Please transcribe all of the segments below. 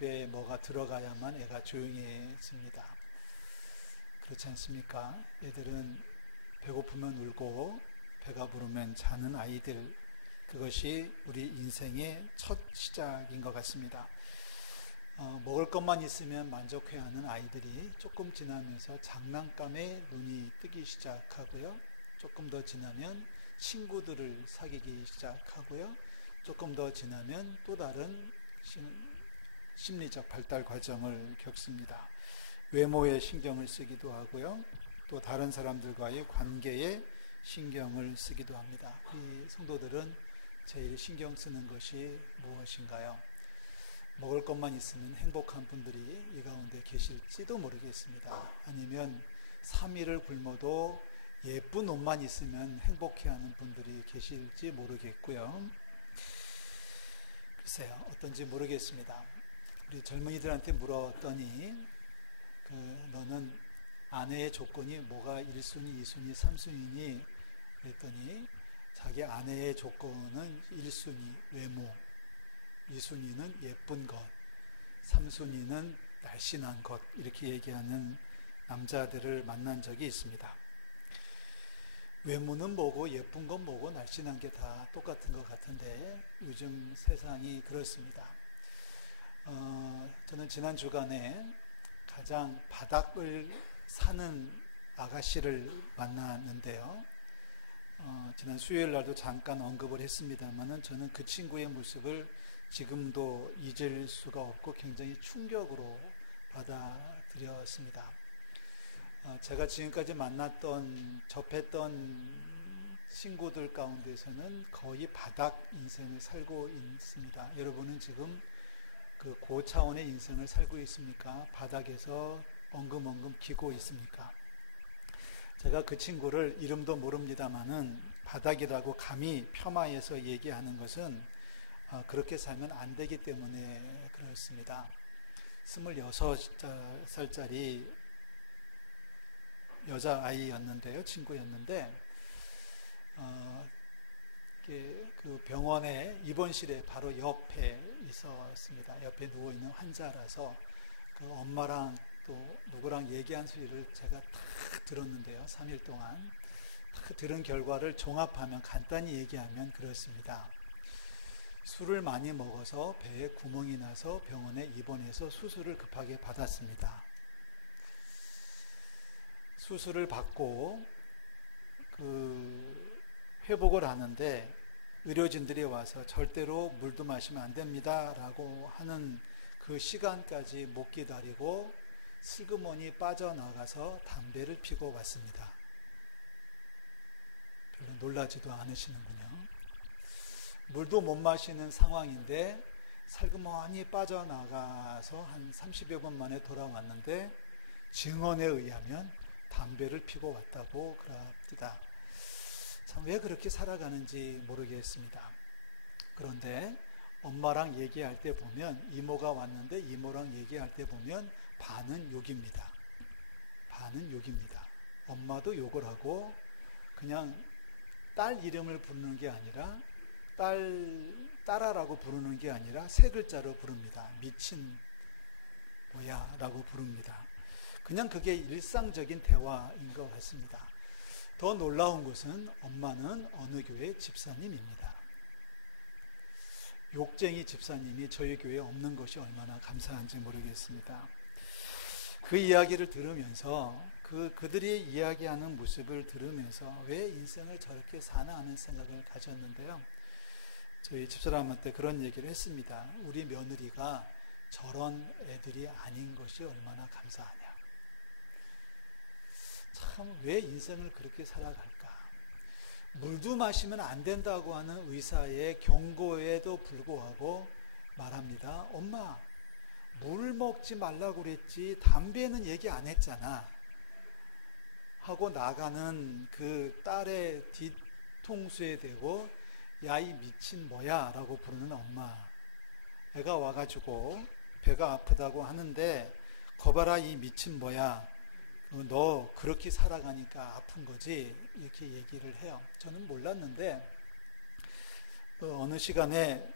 입에 뭐가 들어가야만 애가 조용해집니다. 그렇지 않습니까? 애들은 배고프면 울고 배가 부르면 자는 아이들, 그것이 우리 인생의 첫 시작인 것 같습니다. 먹을 것만 있으면 만족해하는 아이들이 조금 지나면서 장난감에 눈이 뜨기 시작하고요. 조금 더 지나면 친구들을 사귀기 시작하고요. 조금 더 지나면 또 다른 심리적 발달 과정을 겪습니다. 외모에 신경을 쓰기도 하고요. 또 다른 사람들과의 관계에 신경을 쓰기도 합니다. 이 성도들은 제일 신경 쓰는 것이 무엇인가요? 먹을 것만 있으면 행복한 분들이 이 가운데 계실지도 모르겠습니다. 아니면 3일을 굶어도 예쁜 옷만 있으면 행복해하는 분들이 계실지 모르겠고요. 글쎄요, 어떤지 모르겠습니다. 우리 젊은이들한테 물었더니 너는 아내의 조건이 뭐가 1순위, 2순위, 3순위니? 그랬더니 자기 아내의 조건은 1순위 외모, 2순위는 예쁜 것, 3순위는 날씬한 것, 이렇게 얘기하는 남자들을 만난 적이 있습니다. 외모는 뭐고 예쁜 건 뭐고 날씬한 게 다 똑같은 것 같은데 요즘 세상이 그렇습니다. 저는 지난 주간에 가장 바닥을 사는 아가씨를 만났는데요. 지난 수요일 날도 잠깐 언급을 했습니다만은 저는 그 친구의 모습을 지금도 잊을 수가 없고 굉장히 충격으로 받아들였습니다. 제가 지금까지 만났던, 접했던 친구들 가운데서는 거의 바닥 인생을 살고 있습니다. 여러분은 지금 그 고차원의 인생을 살고 있습니까? 바닥에서 엉금엉금 기고 있습니까? 제가 그 친구를 이름도 모릅니다만은 바닥이라고 감히 폄하해서 얘기하는 것은 그렇게 살면 안 되기 때문에 그렇습니다. 26살짜리 여자아이였는데요, 친구였는데 그 병원의 입원실에 바로 옆에 있었습니다. 옆에 누워있는 환자라서 그 엄마랑 또 누구랑 얘기한 소리를 제가 다 들었는데요. 3일 동안 다 들은 결과를 종합하면, 간단히 얘기하면 그렇습니다. 술을 많이 먹어서 배에 구멍이 나서 병원에 입원해서 수술을 급하게 받았습니다. 수술을 받고 회복을 하는데 의료진들이 와서 절대로 물도 마시면 안 됩니다 라고 하는 그 시간까지 못 기다리고 슬그머니 빠져나가서 담배를 피고 왔습니다. 별로 놀라지도 않으시는군요. 물도 못 마시는 상황인데 살그머니 빠져나가서 한 30여 분 만에 돌아왔는데 증언에 의하면 담배를 피고 왔다고 그럽니다. 참 왜 그렇게 살아가는지 모르겠습니다. 그런데 엄마랑 얘기할 때 보면, 이모가 왔는데 이모랑 얘기할 때 보면 반은 욕입니다. 반은 욕입니다. 엄마도 욕을 하고 그냥 딸 이름을 부르는 게 아니라 딸아라고 부르는 게 아니라 세 글자로 부릅니다. 미친 뭐야 라고 부릅니다. 그냥 그게 일상적인 대화인 것 같습니다. 더 놀라운 것은 엄마는 어느 교회 집사님입니다. 욕쟁이 집사님이 저희 교회에 없는 것이 얼마나 감사한지 모르겠습니다. 그 이야기를 들으면서 그들이 이야기하는 모습을 들으면서 왜 인생을 저렇게 사나 하는 생각을 가졌는데요. 저희 집사람한테 그런 얘기를 했습니다. 우리 며느리가 저런 애들이 아닌 것이 얼마나 감사하냐. 참 왜 인생을 그렇게 살아갈까? 물도 마시면 안 된다고 하는 의사의 경고에도 불구하고 말합니다. 엄마, 물 먹지 말라고 그랬지 담배는 얘기 안 했잖아 하고 나가는 그 딸의 뒤통수에 대고 야, 이 미친 뭐야 라고 부르는 엄마. 애가 와가지고 배가 아프다고 하는데 거봐라 이 미친 뭐야, 너 그렇게 살아가니까 아픈 거지, 이렇게 얘기를 해요. 저는 몰랐는데 어느 시간에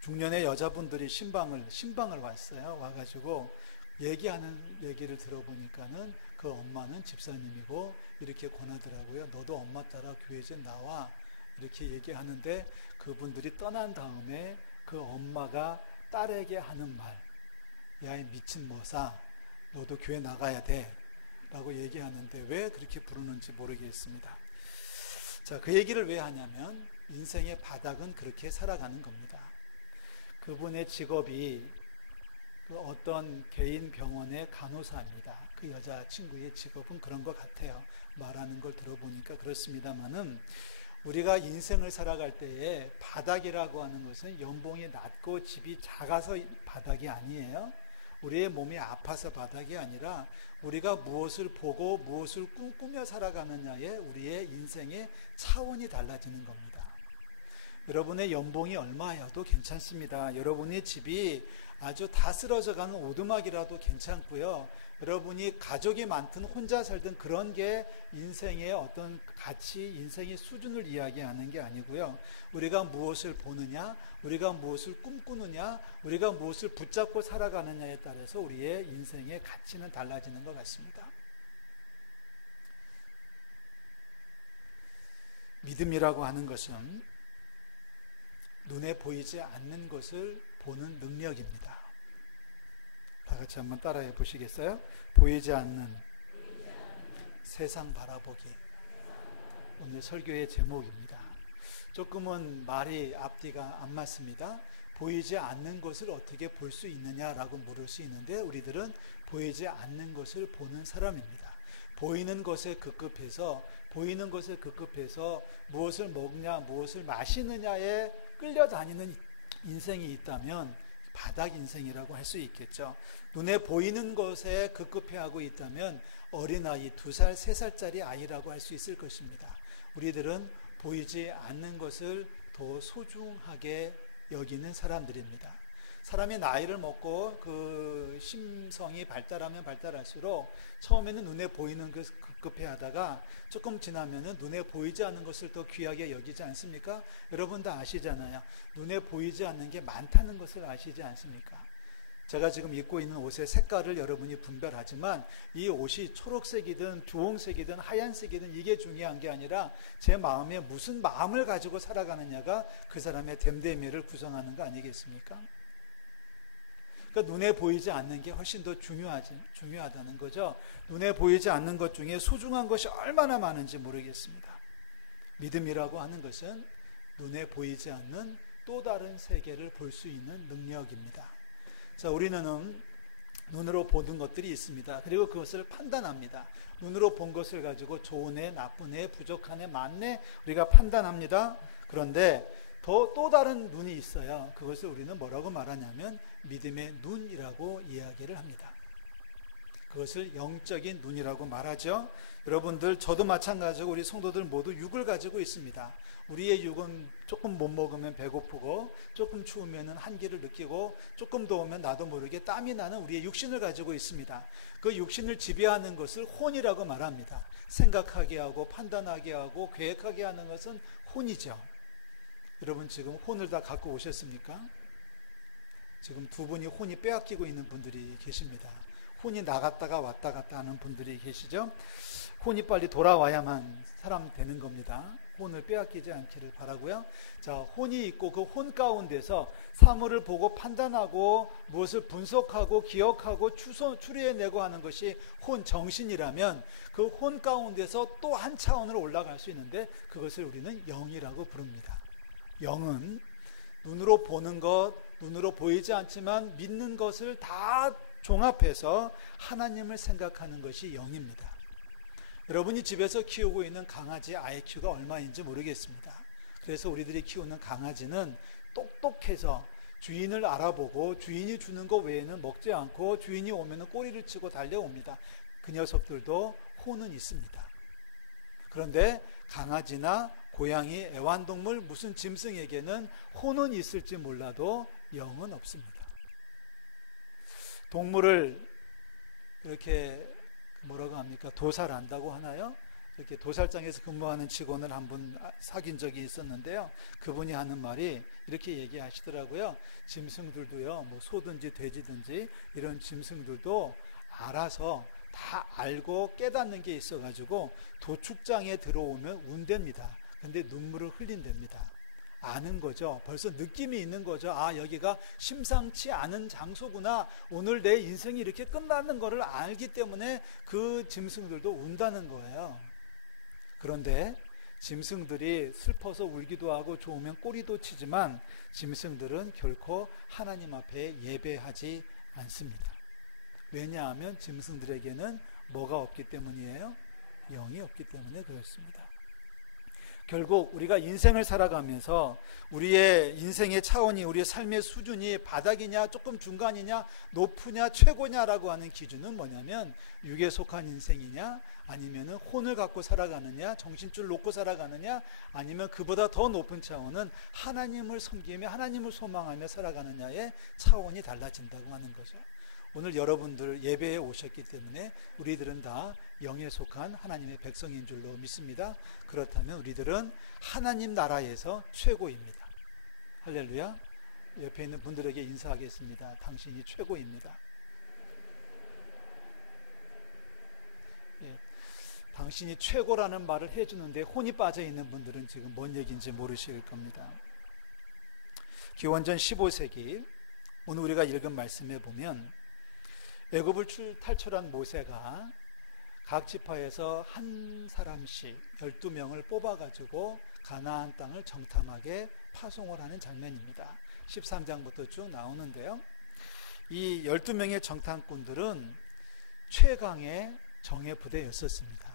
중년의 여자분들이 신방을 왔어요. 와가지고 얘기하는 얘기를 들어보니까는 그 엄마는 집사님이고 이렇게 권하더라고요. 너도 엄마 따라 교회 좀 나와. 이렇게 얘기하는데 그분들이 떠난 다음에 그 엄마가 딸에게 하는 말, 야, 이 미친 모사, 너도 교회 나가야 돼 라고 얘기하는데 왜 그렇게 부르는지 모르겠습니다. 자, 그 얘기를 왜 하냐면 인생의 바닥은 그렇게 살아가는 겁니다. 그분의 직업이 그 어떤 개인 병원의 간호사입니다. 그 여자친구의 직업은 그런 것 같아요. 말하는 걸 들어보니까 그렇습니다만은 우리가 인생을 살아갈 때에 바닥이라고 하는 것은 연봉이 낮고 집이 작아서 바닥이 아니에요. 우리의 몸이 아파서 바닥이 아니라 우리가 무엇을 보고 무엇을 꿈꾸며 살아가느냐에 우리의 인생의 차원이 달라지는 겁니다. 여러분의 연봉이 얼마여도 괜찮습니다. 여러분의 집이 아주 다 쓰러져가는 오두막이라도 괜찮고요. 여러분이 가족이 많든 혼자 살든 그런 게 인생의 어떤 가치, 인생의 수준을 이야기하는 게 아니고요. 우리가 무엇을 보느냐, 우리가 무엇을 꿈꾸느냐, 우리가 무엇을 붙잡고 살아가느냐에 따라서 우리의 인생의 가치는 달라지는 것 같습니다. 믿음이라고 하는 것은 눈에 보이지 않는 것을 보는 능력입니다. 다 같이 한번 따라해 보시겠어요? 보이지 않는 세상 바라보기. 오늘 설교의 제목입니다. 조금은 말이 앞뒤가 안 맞습니다. 보이지 않는 것을 어떻게 볼 수 있느냐라고 물을 수 있는데 우리들은 보이지 않는 것을 보는 사람입니다. 보이는 것에 급급해서 무엇을 먹냐, 무엇을 마시느냐에 끌려다니는 인생이 있다면 바닥 인생이라고 할 수 있겠죠. 눈에 보이는 것에 급급해하고 있다면 어린아이 2살, 3살짜리 아이라고 할 수 있을 것입니다. 우리들은 보이지 않는 것을 더 소중하게 여기는 사람들입니다. 사람이 나이를 먹고 그 심성이 발달하면 발달할수록 처음에는 눈에 보이는 것을 급급해하다가 조금 지나면은 눈에 보이지 않는 것을 더 귀하게 여기지 않습니까? 여러분 다 아시잖아요. 눈에 보이지 않는 게 많다는 것을 아시지 않습니까? 제가 지금 입고 있는 옷의 색깔을 여러분이 분별하지만 이 옷이 초록색이든 주홍색이든 하얀색이든 이게 중요한 게 아니라 제 마음에 무슨 마음을 가지고 살아가느냐가 그 사람의 됨됨이를 구성하는 거 아니겠습니까? 그러니까 눈에 보이지 않는 게 훨씬 더 중요하다는 거죠. 눈에 보이지 않는 것 중에 소중한 것이 얼마나 많은지 모르겠습니다. 믿음이라고 하는 것은 눈에 보이지 않는 또 다른 세계를 볼 수 있는 능력입니다. 자, 우리는 눈으로 보는 것들이 있습니다. 그리고 그것을 판단합니다. 눈으로 본 것을 가지고 좋은 애, 나쁜 애, 부족한 애, 많네 우리가 판단합니다. 그런데 또 다른 눈이 있어요. 그것을 우리는 뭐라고 말하냐면 믿음의 눈이라고 이야기를 합니다. 그것을 영적인 눈이라고 말하죠. 여러분들, 저도 마찬가지고 우리 성도들 모두 육을 가지고 있습니다. 우리의 육은 조금 못 먹으면 배고프고 조금 추우면 한기를 느끼고 조금 더우면 나도 모르게 땀이 나는 우리의 육신을 가지고 있습니다. 그 육신을 지배하는 것을 혼이라고 말합니다. 생각하게 하고 판단하게 하고 계획하게 하는 것은 혼이죠. 여러분 지금 혼을 다 갖고 오셨습니까? 지금 두 분이 혼이 빼앗기고 있는 분들이 계십니다. 혼이 나갔다가 왔다 갔다 하는 분들이 계시죠? 혼이 빨리 돌아와야만 사람 되는 겁니다. 혼을 빼앗기지 않기를 바라고요. 자, 혼이 있고 그 혼 가운데서 사물을 보고 판단하고 무엇을 분석하고 기억하고 추리해내고 하는 것이 혼 정신이라면 그 혼 가운데서 또 한 차원으로 올라갈 수 있는데 그것을 우리는 영이라고 부릅니다. 영은 눈으로 보는 것, 눈으로 보이지 않지만 믿는 것을 다 종합해서 하나님을 생각하는 것이 영입니다. 여러분이 집에서 키우고 있는 강아지 IQ가 얼마인지 모르겠습니다. 그래서 우리들이 키우는 강아지는 똑똑해서 주인을 알아보고 주인이 주는 것 외에는 먹지 않고 주인이 오면 꼬리를 치고 달려옵니다. 그 녀석들도 혼은 있습니다. 그런데 강아지나 고양이, 애완동물, 무슨 짐승에게는 혼은 있을지 몰라도 영은 없습니다. 동물을 이렇게 뭐라고 합니까? 도살한다고 하나요? 이렇게 도살장에서 근무하는 직원을 한 분 사귄 적이 있었는데요. 그분이 하는 말이 이렇게 얘기하시더라고요. 짐승들도요, 뭐 소든지 돼지든지 이런 짐승들도 알아서 다 알고 깨닫는 게 있어가지고 도축장에 들어오면 운답니다. 근데 눈물을 흘린답니다. 아는 거죠. 벌써 느낌이 있는 거죠. 아, 여기가 심상치 않은 장소구나. 오늘 내 인생이 이렇게 끝나는 거를 알기 때문에 그 짐승들도 운다는 거예요. 그런데 짐승들이 슬퍼서 울기도 하고 좋으면 꼬리도 치지만 짐승들은 결코 하나님 앞에 예배하지 않습니다. 왜냐하면 짐승들에게는 뭐가 없기 때문이에요? 영이 없기 때문에 그렇습니다. 결국 우리가 인생을 살아가면서 우리의 인생의 차원이, 우리의 삶의 수준이 바닥이냐 조금 중간이냐 높으냐 최고냐라고 하는 기준은 뭐냐면 육에 속한 인생이냐 아니면 혼을 갖고 살아가느냐 정신줄 놓고 살아가느냐 아니면 그보다 더 높은 차원은 하나님을 섬기며 하나님을 소망하며 살아가느냐의 차원이 달라진다고 하는 거죠. 오늘 여러분들 예배에 오셨기 때문에 우리들은 다 영에 속한 하나님의 백성인 줄로 믿습니다. 그렇다면 우리들은 하나님 나라에서 최고입니다. 할렐루야. 옆에 있는 분들에게 인사하겠습니다. 당신이 최고입니다. 예, 당신이 최고라는 말을 해주는데 혼이 빠져있는 분들은 지금 뭔 얘기인지 모르실 겁니다. 기원전 15세기 오늘 우리가 읽은 말씀에 보면 애굽을 탈출한 모세가 각 지파에서 한 사람씩 12명을 뽑아가지고 가나안 땅을 정탐하게 파송을 하는 장면입니다. 13장부터 쭉 나오는데요. 이 12명의 정탐꾼들은 최강의 정예 부대였었습니다.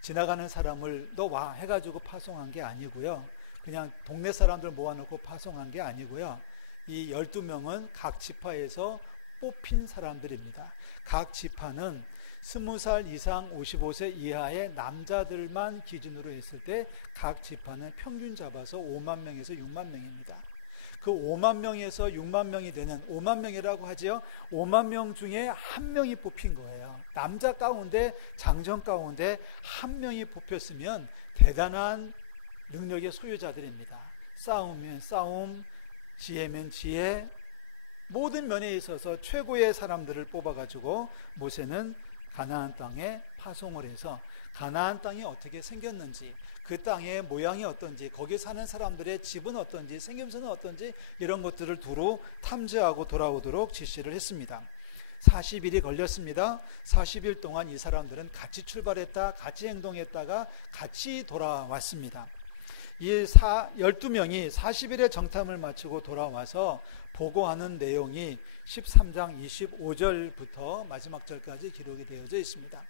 지나가는 사람을 너 와 해가지고 파송한 게 아니고요. 그냥 동네 사람들 모아놓고 파송한 게 아니고요. 이 12명은 각 지파에서 뽑힌 사람들입니다. 각 지파는 20살 이상 55세 이하의 남자들만 기준으로 했을 때 각 지파는 평균 잡아서 5만 명에서 6만 명입니다. 그 5만 명에서 6만 명이 되는 5만 명이라고 하죠. 5만 명 중에 한 명이 뽑힌 거예요. 남자 가운데 장정 가운데 한 명이 뽑혔으면 대단한 능력의 소유자들입니다. 싸움이면 싸움, 지혜면 지혜, 모든 면에 있어서 최고의 사람들을 뽑아가지고 모세는 가나안 땅에 파송을 해서 가나안 땅이 어떻게 생겼는지, 그 땅의 모양이 어떤지, 거기 사는 사람들의 집은 어떤지, 생김새는 어떤지 이런 것들을 두루 탐지하고 돌아오도록 지시를 했습니다. 40일이 걸렸습니다. 40일 동안 이 사람들은 같이 출발했다, 같이 행동했다가 같이 돌아왔습니다. 이 12명이 40일의 정탐을 마치고 돌아와서 보고하는 내용이 13장 25절부터 마지막 절까지 기록이 되어져 있습니다.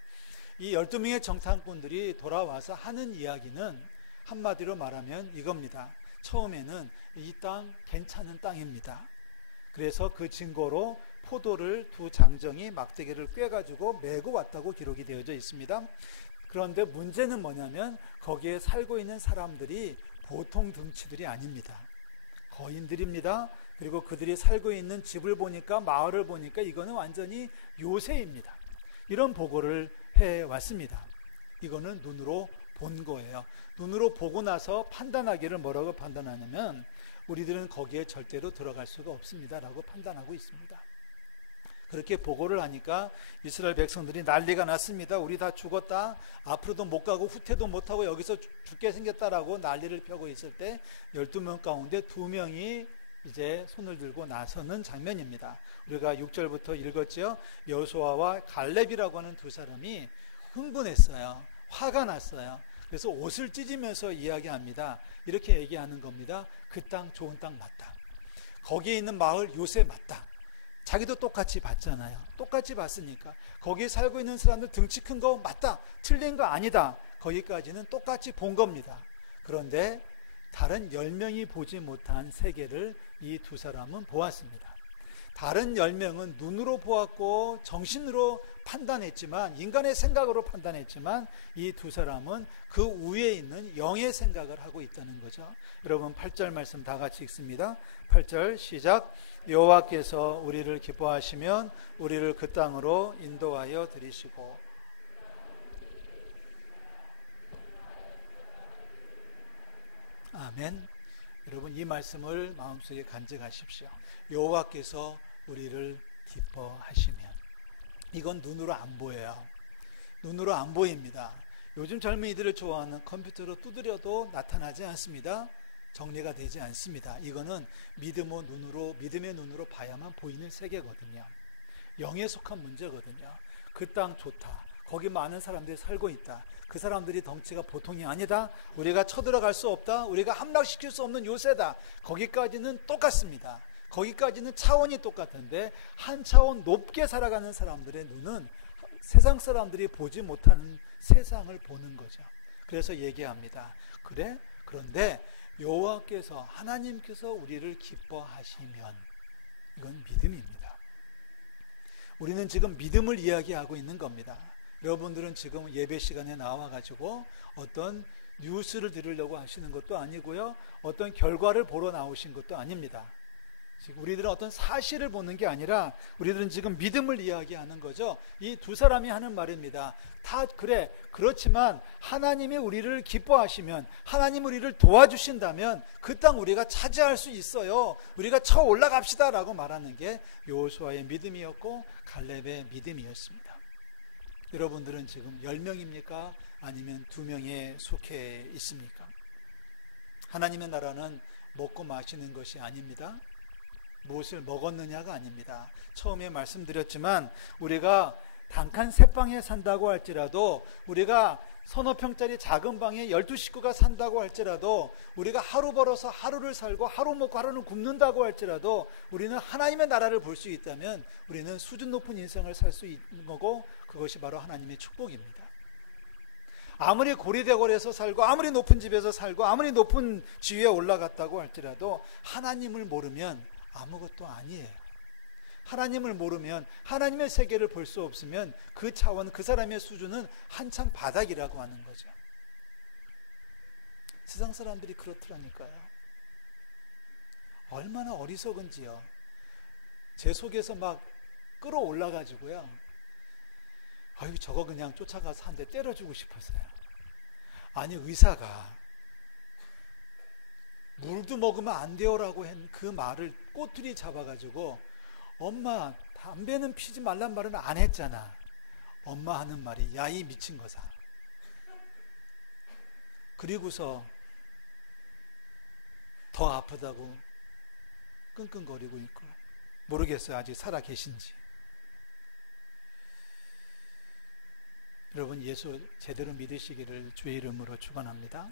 이 12명의 정탐꾼들이 돌아와서 하는 이야기는 한마디로 말하면 이겁니다. 처음에는 이 땅 괜찮은 땅입니다. 그래서 그 증거로 포도를 두 장정이 막대기를 꿰가지고 메고 왔다고 기록이 되어져 있습니다. 그런데 문제는 뭐냐면 거기에 살고 있는 사람들이 보통 등치들이 아닙니다. 거인들입니다. 그리고 그들이 살고 있는 집을 보니까, 마을을 보니까 이거는 완전히 요새입니다. 이런 보고를 해왔습니다. 이거는 눈으로 본 거예요. 눈으로 보고 나서 판단하기를 뭐라고 판단하냐면 우리들은 거기에 절대로 들어갈 수가 없습니다 라고 판단하고 있습니다. 그렇게 보고를 하니까 이스라엘 백성들이 난리가 났습니다. 우리 다 죽었다. 앞으로도 못 가고 후퇴도 못하고 여기서 죽게 생겼다라고 난리를 펴고 있을 때 12명 가운데 2명이 이제 손을 들고 나서는 장면입니다. 우리가 6절부터 읽었죠. 여호수아와 갈렙이라고 하는 두 사람이 흥분했어요. 화가 났어요. 그래서 옷을 찢으면서 이야기합니다. 이렇게 얘기하는 겁니다. 그 땅 좋은 땅 맞다. 거기에 있는 마을 요새 맞다. 자기도 똑같이 봤잖아요. 똑같이 봤으니까 거기에 살고 있는 사람들 등치 큰 거 맞다. 틀린 거 아니다. 거기까지는 똑같이 본 겁니다. 그런데 다른 10명이 보지 못한 세계를 이 두 사람은 보았습니다. 다른 10명은 눈으로 보았고 정신으로 판단했지만, 인간의 생각으로 판단했지만 이 두 사람은 그 위에 있는 영의 생각을 하고 있다는 거죠. 여러분 8절 말씀 다 같이 읽습니다. 8절 시작. 여호와께서 우리를 기뻐하시면 우리를 그 땅으로 인도하여 들이시고 아멘. 여러분 이 말씀을 마음속에 간직하십시오. 여호와께서 우리를 기뻐하시면. 이건 눈으로 안 보여요. 눈으로 안 보입니다. 요즘 젊은이들을 좋아하는 컴퓨터로 두드려도 나타나지 않습니다. 정리가 되지 않습니다. 이거는 믿음의 눈으로 봐야만 보이는 세계거든요. 영에 속한 문제거든요. 그 땅 좋다. 거기 많은 사람들이 살고 있다. 그 사람들이 덩치가 보통이 아니다. 우리가 쳐들어갈 수 없다. 우리가 함락시킬 수 없는 요새다. 거기까지는 똑같습니다. 거기까지는 차원이 똑같은데 한 차원 높게 살아가는 사람들의 눈은 세상 사람들이 보지 못하는 세상을 보는 거죠. 그래서 얘기합니다. 그래? 그런데 여호와께서 하나님께서 우리를 기뻐하시면 이건 믿음입니다. 우리는 지금 믿음을 이야기하고 있는 겁니다. 여러분들은 지금 예배 시간에 나와가지고 어떤 뉴스를 들으려고 하시는 것도 아니고요. 어떤 결과를 보러 나오신 것도 아닙니다. 지금 우리들은 어떤 사실을 보는 게 아니라 우리들은 지금 믿음을 이야기하는 거죠. 이 두 사람이 하는 말입니다. 다 그래. 그렇지만 하나님이 우리를 기뻐하시면, 하나님 우리를 도와주신다면 그 땅 우리가 차지할 수 있어요. 우리가 쳐 올라갑시다 라고 말하는 게 여호수아의 믿음이었고 갈렙의 믿음이었습니다. 여러분들은 지금 10명입니까? 아니면 2명에 속해 있습니까? 하나님의 나라는 먹고 마시는 것이 아닙니다. 무엇을 먹었느냐가 아닙니다. 처음에 말씀드렸지만 우리가 단칸 3방에 산다고 할지라도, 우리가 서너 평짜리 작은 방에 12식구가 산다고 할지라도, 우리가 하루 벌어서 하루를 살고 하루 먹고 하루는 굶는다고 할지라도 우리는 하나님의 나라를 볼 수 있다면 우리는 수준 높은 인생을 살 수 있는 거고, 그것이 바로 하나님의 축복입니다. 아무리 고리대궐에서 살고 아무리 높은 집에서 살고 아무리 높은 지위에 올라갔다고 할지라도 하나님을 모르면 아무것도 아니에요. 하나님을 모르면, 하나님의 세계를 볼 수 없으면 그 차원, 그 사람의 수준은 한참 바닥이라고 하는 거죠. 세상 사람들이 그렇더라니까요. 얼마나 어리석은지요. 제 속에서 막 끌어올라가지고요. 아유, 저거 그냥 쫓아가서 한 대 때려주고 싶었어요. 아니, 의사가 물도 먹으면 안 돼요라고 한 그 말을 꼬투리 잡아가지고, 엄마 담배는 피지 말란 말은 안 했잖아. 엄마 하는 말이, 야 이 미친 거사. 그리고서 더 아프다고 끙끙거리고 있고, 모르겠어요 아직 살아 계신지. 여러분, 예수 제대로 믿으시기를 주의 이름으로 축원합니다.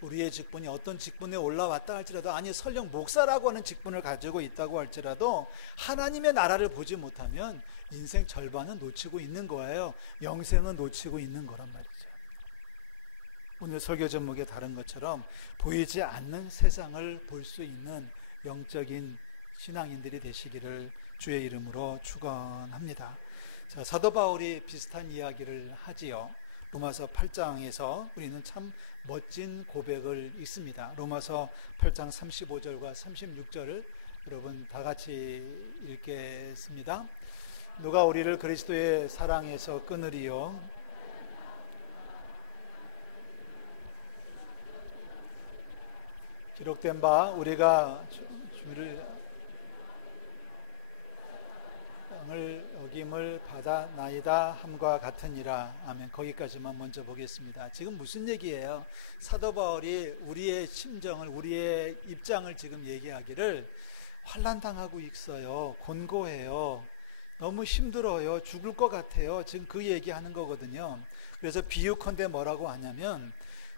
우리의 직분이 어떤 직분에 올라왔다 할지라도, 아니 설령 목사라고 하는 직분을 가지고 있다고 할지라도 하나님의 나라를 보지 못하면 인생 절반은 놓치고 있는 거예요. 영생은 놓치고 있는 거란 말이죠. 오늘 설교 제목에 다른 것처럼 보이지 않는 세상을 볼 수 있는 영적인 신앙인들이 되시기를 주의 이름으로 축원합니다. 자, 사도 바울이 비슷한 이야기를 하지요. 로마서 8장에서 우리는 참 멋진 고백을 읽습니다. 로마서 8장 35절과 36절을 여러분 다 같이 읽겠습니다. 누가 우리를 그리스도의 사랑에서 끊으리요? 기록된 바 우리가 주를 어김을 받아나이다 함과 같으니라. 아멘. 거기까지만 먼저 보겠습니다. 지금 무슨 얘기예요? 사도 바울이 우리의 심정을, 우리의 입장을 지금 얘기하기를, 환난당하고 있어요, 곤고해요, 너무 힘들어요, 죽을 것 같아요, 지금 그 얘기하는 거거든요. 그래서 비유컨대 뭐라고 하냐면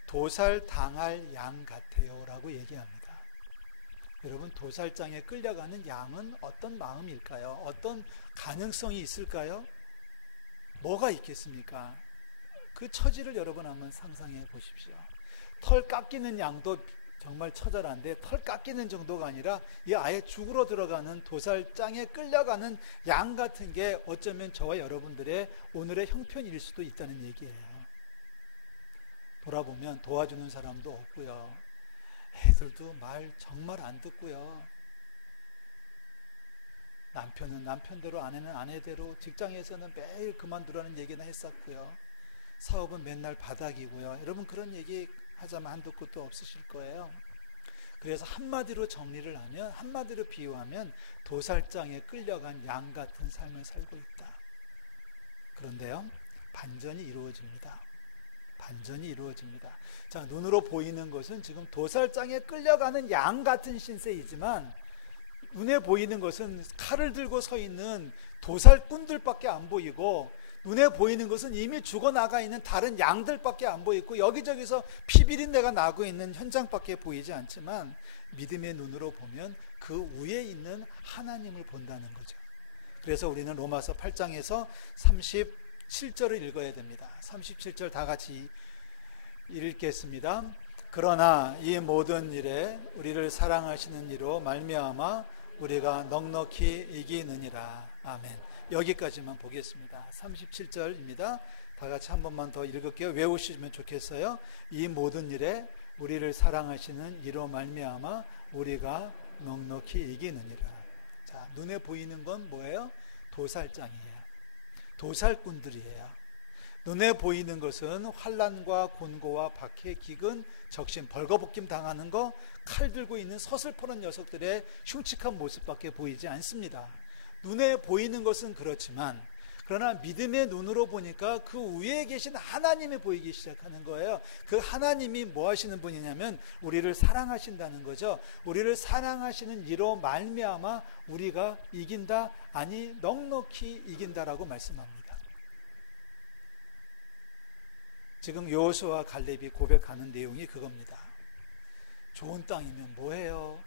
도살당할 양 같아요 라고 얘기합니다. 여러분, 도살장에 끌려가는 양은 어떤 마음일까요? 어떤 가능성이 있을까요? 뭐가 있겠습니까? 그 처지를 여러분 한번 상상해 보십시오. 털 깎이는 양도 정말 처절한데, 털 깎이는 정도가 아니라 이 아예 죽으러 들어가는 도살장에 끌려가는 양 같은 게 어쩌면 저와 여러분들의 오늘의 형편일 수도 있다는 얘기예요. 돌아보면 도와주는 사람도 없고요, 애들도 말 정말 안 듣고요, 남편은 남편대로, 아내는 아내대로, 직장에서는 매일 그만두라는 얘기나 했었고요, 사업은 맨날 바닥이고요. 여러분, 그런 얘기 하자면 한두 끝도 없으실 거예요. 그래서 한마디로 정리를 하면, 한마디로 비유하면 도살장에 끌려간 양 같은 삶을 살고 있다. 그런데요, 반전이 이루어집니다. 반전이 이루어집니다. 자, 눈으로 보이는 것은 지금 도살장에 끌려가는 양 같은 신세이지만 눈에 보이는 것은 칼을 들고 서 있는 도살꾼들밖에 안 보이고, 눈에 보이는 것은 이미 죽어나가 있는 다른 양들밖에 안 보이고, 여기저기서 피비린내가 나고 있는 현장밖에 보이지 않지만, 믿음의 눈으로 보면 그 위에 있는 하나님을 본다는 거죠. 그래서 우리는 로마서 8장에서 37절을 읽어야 됩니다. 37절 다 같이 읽겠습니다. 그러나 이 모든 일에 우리를 사랑하시는 이로 말미암아 우리가 넉넉히 이기느니라. 아멘. 여기까지만 보겠습니다. 37절입니다. 다 같이 한 번만 더 읽을게요. 외우시면 좋겠어요. 이 모든 일에 우리를 사랑하시는 이로 말미암아 우리가 넉넉히 이기느니라. 자, 눈에 보이는 건 뭐예요? 도살장이에요. 도살꾼들이에요. 눈에 보이는 것은 환난과 곤고와 박해, 기근, 적신, 벌거벗김 당하는 거, 칼 들고 있는 서슬퍼런 녀석들의 흉측한 모습밖에 보이지 않습니다. 눈에 보이는 것은 그렇지만, 그러나 믿음의 눈으로 보니까 그 위에 계신 하나님이 보이기 시작하는 거예요. 그 하나님이 뭐 하시는 분이냐면 우리를 사랑하신다는 거죠. 우리를 사랑하시는 이로 말미암아 우리가 이긴다, 아니 넉넉히 이긴다라고 말씀합니다. 지금 여호수아와 갈렙이 고백하는 내용이 그겁니다. 좋은 땅이면 뭐해요?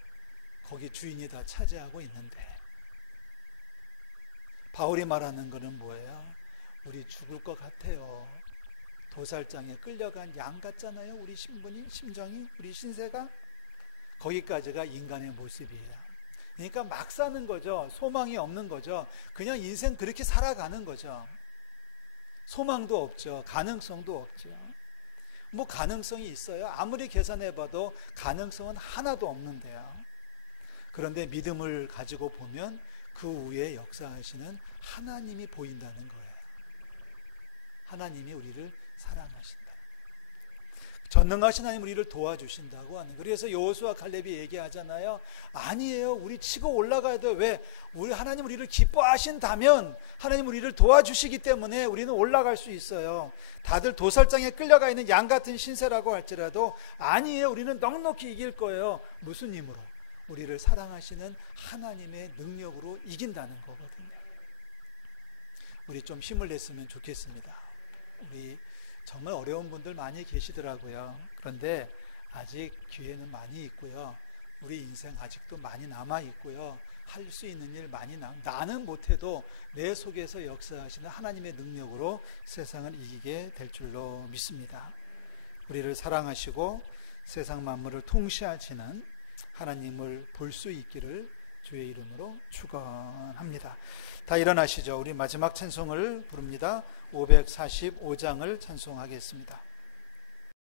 거기 주인이 다 차지하고 있는데. 바울이 말하는 것은 뭐예요? 우리 죽을 것 같아요. 도살장에 끌려간 양 같잖아요. 우리 심정이, 우리 신세가. 거기까지가 인간의 모습이에요. 그러니까 막 사는 거죠. 소망이 없는 거죠. 그냥 인생 그렇게 살아가는 거죠. 소망도 없죠. 가능성도 없죠. 뭐 가능성이 있어요? 아무리 계산해봐도 가능성은 하나도 없는데요. 그런데 믿음을 가지고 보면 그 위에 역사하시는 하나님이 보인다는 거예요. 하나님이 우리를 사랑하신다. 전능하신 하나님 우리를 도와주신다고 하는 거예요. 그래서 여호수아 갈렙이 얘기하잖아요. 아니에요. 우리 치고 올라가야 돼요. 왜? 우리 하나님 우리를 기뻐하신다면 하나님 우리를 도와주시기 때문에 우리는 올라갈 수 있어요. 다들 도살장에 끌려가 있는 양 같은 신세라고 할지라도 아니에요. 우리는 넉넉히 이길 거예요. 무슨 힘으로? 우리를 사랑하시는 하나님의 능력으로 이긴다는 거거든요. 우리 좀 힘을 냈으면 좋겠습니다. 우리 정말 어려운 분들 많이 계시더라고요. 그런데 아직 기회는 많이 있고요. 우리 인생 아직도 많이 남아 있고요. 할 수 있는 일 많이 나는 못해도 내 속에서 역사하시는 하나님의 능력으로 세상을 이기게 될 줄로 믿습니다. 우리를 사랑하시고 세상 만물을 통치하시는 하나님을 볼 수 있기를 주의 이름으로 축원합니다. 다 일어나시죠. 우리 마지막 찬송을 부릅니다. 545장을 찬송하겠습니다.